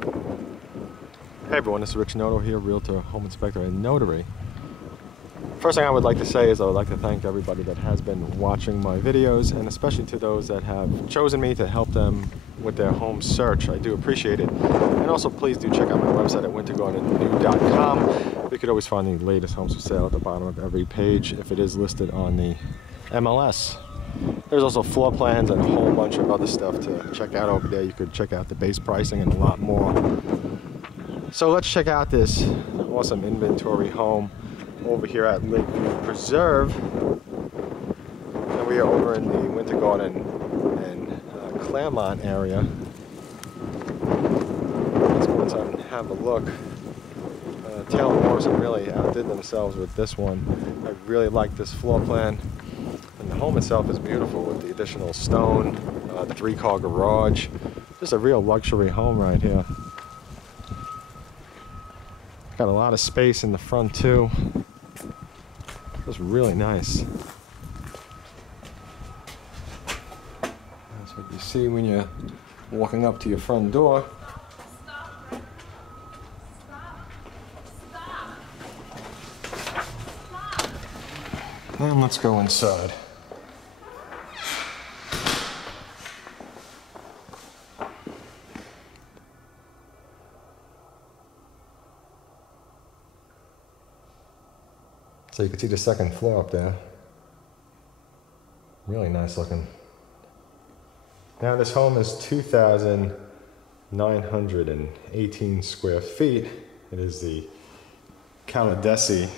Hey everyone, this is Rich Noto here, Realtor, Home Inspector, and Notary. First thing I would like to say is I would like to thank everybody that has been watching my videos, and especially to those that have chosen me to help them with their home search. I do appreciate it. And also please do check out my website at wintergardennew.com. You could always find the latest homes for sale at the bottom of every page if it is listed on the MLS. There's also floor plans and a whole bunch of other stuff to check out over there. You could check out the base pricing and a lot more. So let's check out this awesome inventory home over here at Lakeview Preserve. And we are over in the Winter Garden and Clermont area. Let's go inside and have a look. Taylor Morrison really outdid themselves with this one. I really like this floor plan. And the home itself is beautiful with the additional stone, the 3-car garage. Just a real luxury home right here. Got a lot of space in the front too. Just really nice. That's what you see when you're walking up to your front door. And let's go inside. So you can see the second floor up there. Really nice looking. Now this home is 2,918 square feet. It is the Caladesi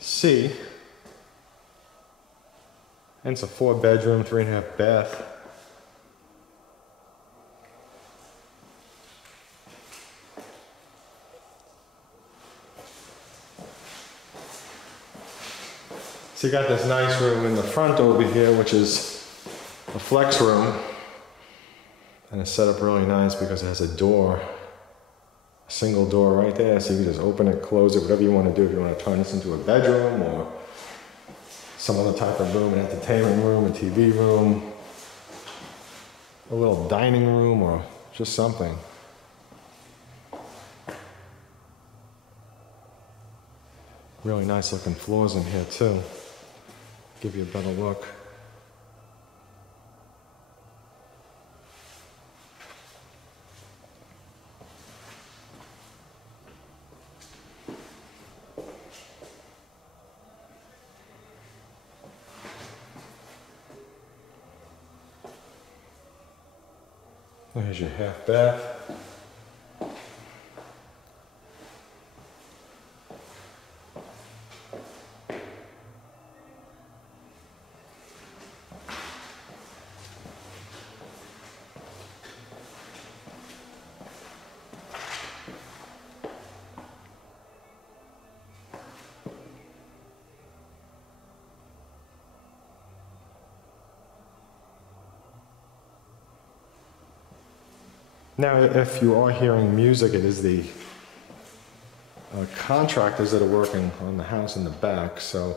C. And it's a 4-bedroom, 3.5 bath. So you got this nice room in the front over here, which is a flex room. And it's set up really nice because it has a door, a single door right there. So you can just open it, close it, whatever you want to do. If you want to turn this into a bedroom or some other type of room, an entertainment room, a TV room, a little dining room, or just something. Really nice looking floors in here too. Give you a better look. There's your half bath. Now, if you are hearing music, it is the contractors that are working on the house in the back, so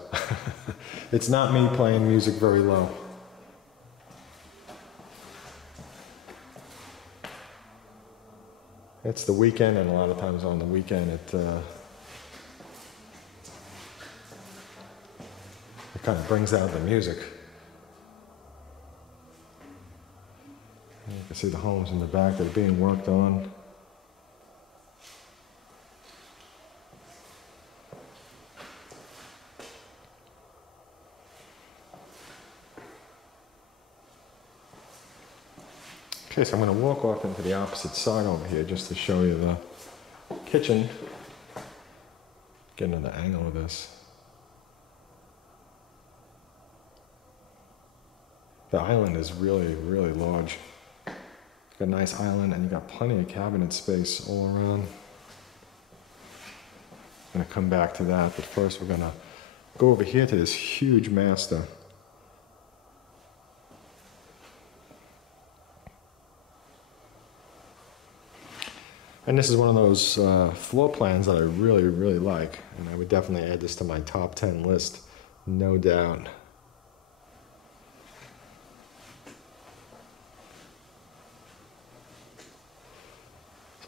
it's not me playing music very low. It's the weekend, and a lot of times on the weekend it kind of brings out the music. You can see the homes in the back that are being worked on. Okay, so I'm going to walk off into the opposite side over here just to show you the kitchen. Get another angle of this. The island is really, really large. Got a nice island, and you got plenty of cabinet space all around. I'm going to come back to that, but first we're going to go over here to this huge master. And this is one of those floor plans that I really, really like, and I would definitely add this to my top 10 list, no doubt.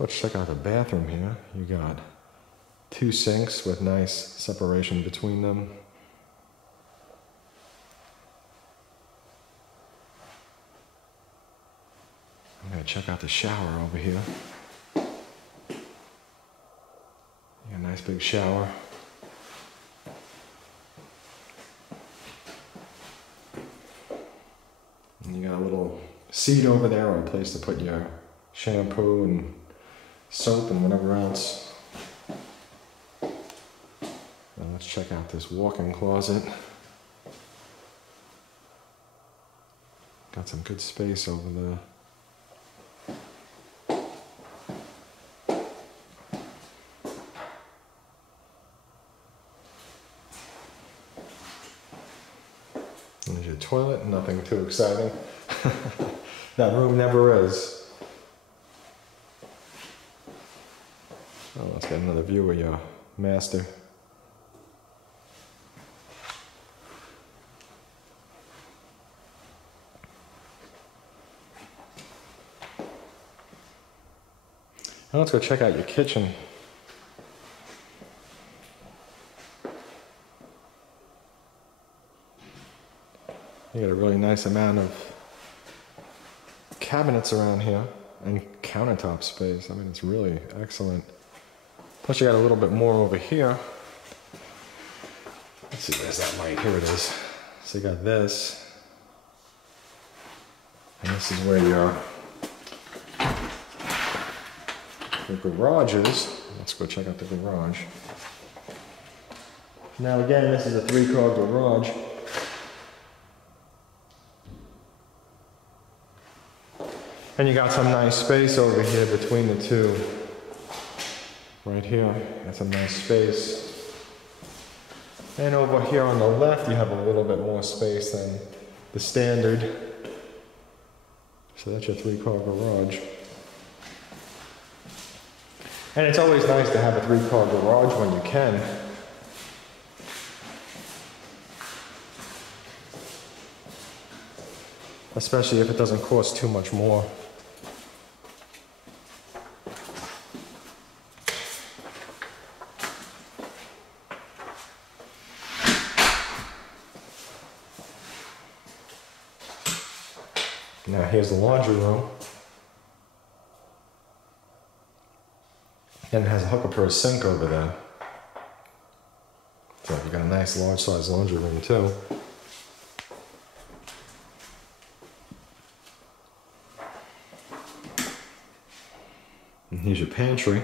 So let's check out the bathroom here. You got 2 sinks with nice separation between them. I'm gonna check out the shower over here. You got a nice big shower. And you got a little seat over there, or a place to put your shampoo and soap and whatever else. Now let's check out this walk-in closet. Got some good space over there. There's your toilet, nothing too exciting. That room never is. Oh, let's get another view of your master. Now let's go check out your kitchen. You got a really nice amount of cabinets around here and countertop space. I mean, it's really excellent. Plus you got a little bit more over here. Let's see, where's that light? Here it is. So you got this. And this is where your garage is. Let's go check out the garage. Now again, this is a 3-car garage. And you got some nice space over here between the two. Right here, that's a nice space. And over here on the left, you have a little bit more space than the standard. So that's your 3-car garage. And it's always nice to have a 3-car garage when you can. Especially if it doesn't cost too much more. Now here's the laundry room. And it has a hookup for a sink over there. So you got a nice large size laundry room too. And here's your pantry.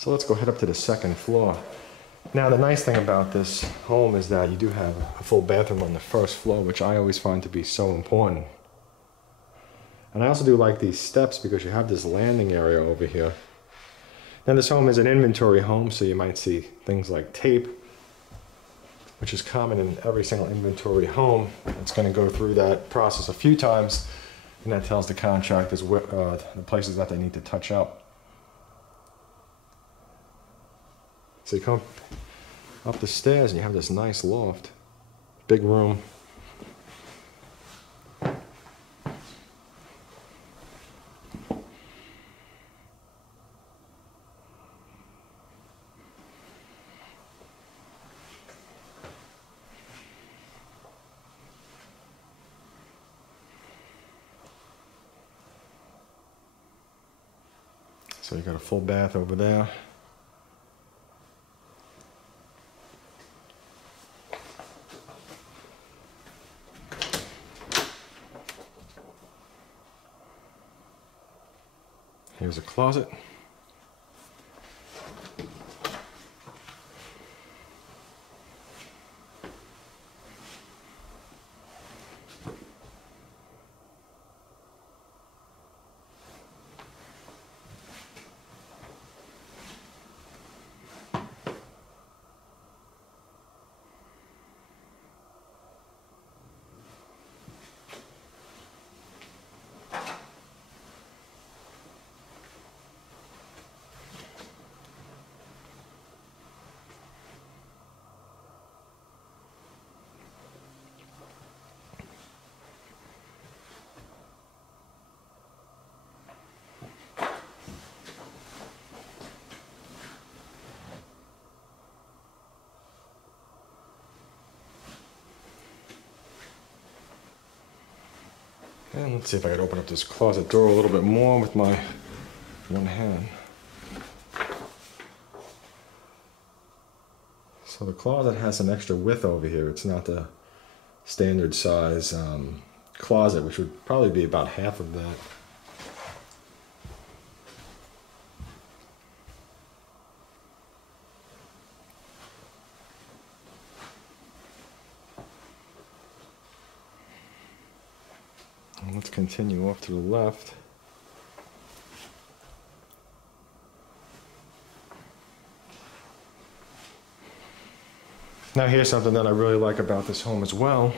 So let's go head up to the 2nd floor. Now the nice thing about this home is that you do have a full bathroom on the 1st floor, which I always find to be so important. And I also do like these steps because you have this landing area over here. Now this home is an inventory home, so you might see things like tape, which is common in every single inventory home. It's going to go through that process a few times, and that tells the contractors the places that they need to touch up. So you come up the stairs and you have this nice loft, big room. So you got a full bath over there. Here's a closet. And let's see if I can open up this closet door a little bit more with my one hand. So the closet has some extra width over here. It's not the standard size closet, which would probably be about half of that. And let's continue off to the left. Now here's something that I really like about this home as well.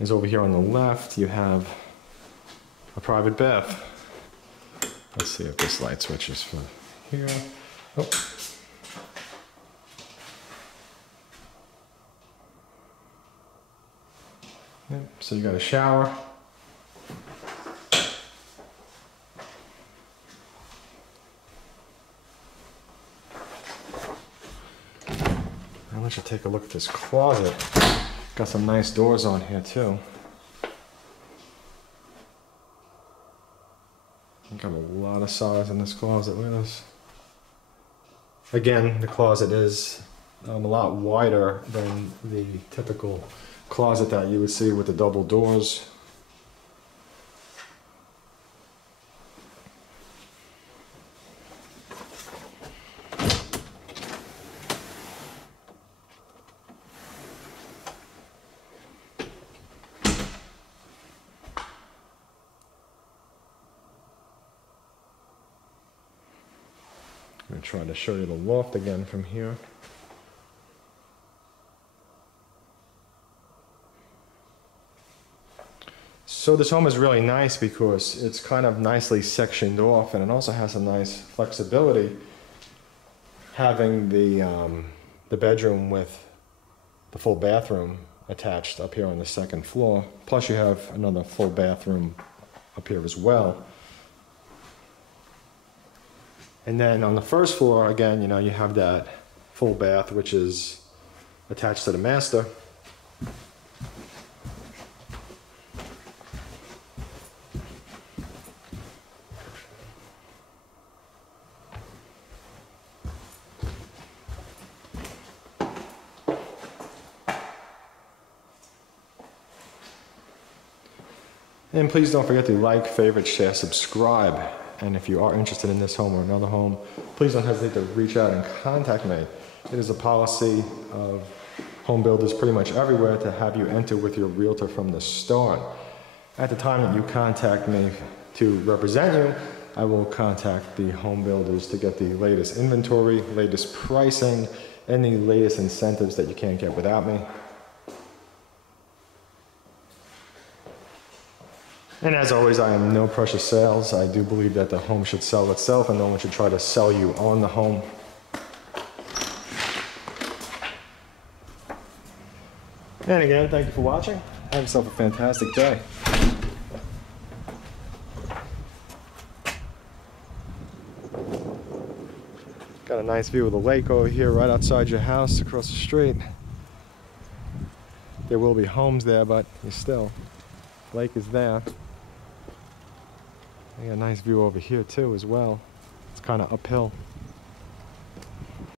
Is over here on the left you have a private bath. Let's see if this light switches for here. Oh. Yep, so you got a shower. I'll let you take a look at this closet. Got some nice doors on here too. Got a lot of size in this closet. Look at this. Again, the closet is a lot wider than the typical closet that you would see with the double doors. I'm going to try to show you the loft again from here. So this home is really nice because it's kind of nicely sectioned off, and it also has a nice flexibility, having the bedroom with the full bathroom attached up here on the second floor. Plus you have another full bathroom up here as well. And then on the first floor, again, you know, you have that full bath, which is attached to the master. And please don't forget to like, favorite, share, subscribe. And if you are interested in this home or another home, please don't hesitate to reach out and contact me. It is a policy of home builders pretty much everywhere to have you enter with your realtor from the start. At the time that you contact me to represent you, I will contact the home builders to get the latest inventory, latest pricing, and the latest incentives that you can't get without me. And as always, I am no pressure sales. I do believe that the home should sell itself and no one should try to sell you on the home. And again, thank you for watching. Have yourself a fantastic day. Got a nice view of the lake over here right outside your house across the street. There will be homes there, but still, lake is there. I got a nice view over here too as well. It's kind of uphill.